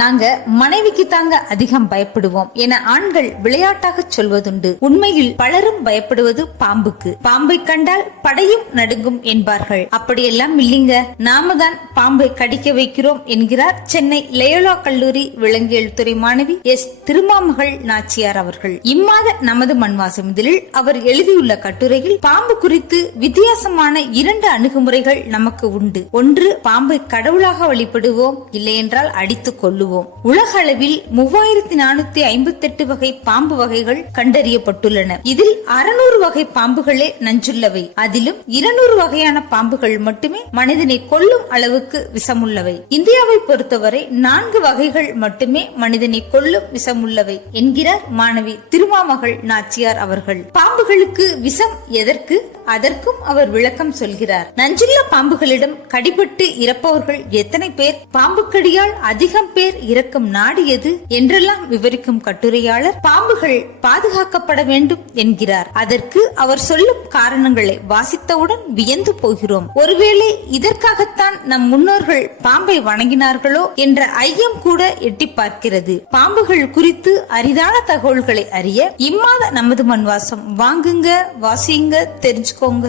நாங்க மனைவிக்கு தாங்க அதிகம் பயப்படுவோம் என ஆண்கள் விளையாட்டாக சொல்வதுண்டு. உண்மையில் பலரும் பயப்படுவது பாம்புக்கு. பாம்பை கண்டால் படையும் நடுங்கும் என்பார்கள். அப்படியெல்லாம் இல்லைங்க, நாம தான் பாம்பை கடிக்க வைக்கிறோம் என்கிறார் சென்னை லயோலா கல்லூரி விலங்கியல் துறை மாணவி எஸ். திருமாமகள் நாச்சியார் அவர்கள். இம்மாத நமது மண்வாசம் இதழில் அவர் எழுதியுள்ள கட்டுரையில் பாம்பு குறித்து வித்தியாசமான 2 அணுகுமுறைகள் நமக்கு உண்டு. ஒன்று, பாம்பை கடவுளாக வழிபடுவோம், இல்லையென்றால் அடித்துக் கொள்ளுவோம். உலக அளவில் 3458 வகை பாம்பு வகைகள் கண்டறியப்பட்டுள்ளன. இதில் 600 வகை பாம்புகளே நஞ்சுள்ளவை. அதிலும் 200 வகையான பாம்புகள் மட்டுமே மனிதனை கொல்லும் அளவுக்கு விஷமுள்ளவை. இந்தியாவை பொறுத்தவரை 4 வகைகள் மட்டுமே மனிதனை கொல்லும் விஷமுள்ளவை என்கிறார் மாணவி திருமாமகள் நாச்சியார் அவர்கள். பாம்புகளுக்கு விஷம் எதற்கு? அதற்கும் அவர் விளக்கம் சொல்கிறார். நஞ்சுள்ள பாம்புகளிடம் கடிபட்டு இறப்பவர்கள் எத்தனை பேர்? பாம்பு கடியால் அதிகம் பேர் இறக்கும் நாடு எது என்றெல்லாம் விவரிக்கும் கட்டுரையாளர் பாம்புகள் பாதுகாக்கப்பட வேண்டும் என்கிறார். அதற்கு அவர் சொல்லும் காரணங்களை வாசித்தவுடன் வியந்து போகிறோம். ஒருவேளை இதற்காகத்தான் நம் முன்னோர்கள் பாம்பை வணங்கினார்களோ என்ற ஐயம் கூட எட்டி பார்க்கிறது. பாம்புகள் குறித்து அரிதான தகவல்களை அறிய இம்மாத நமது மண்வாசம் வாங்குங்க, வாசியுங்க, தெரிஞ்சுக்கோங்க.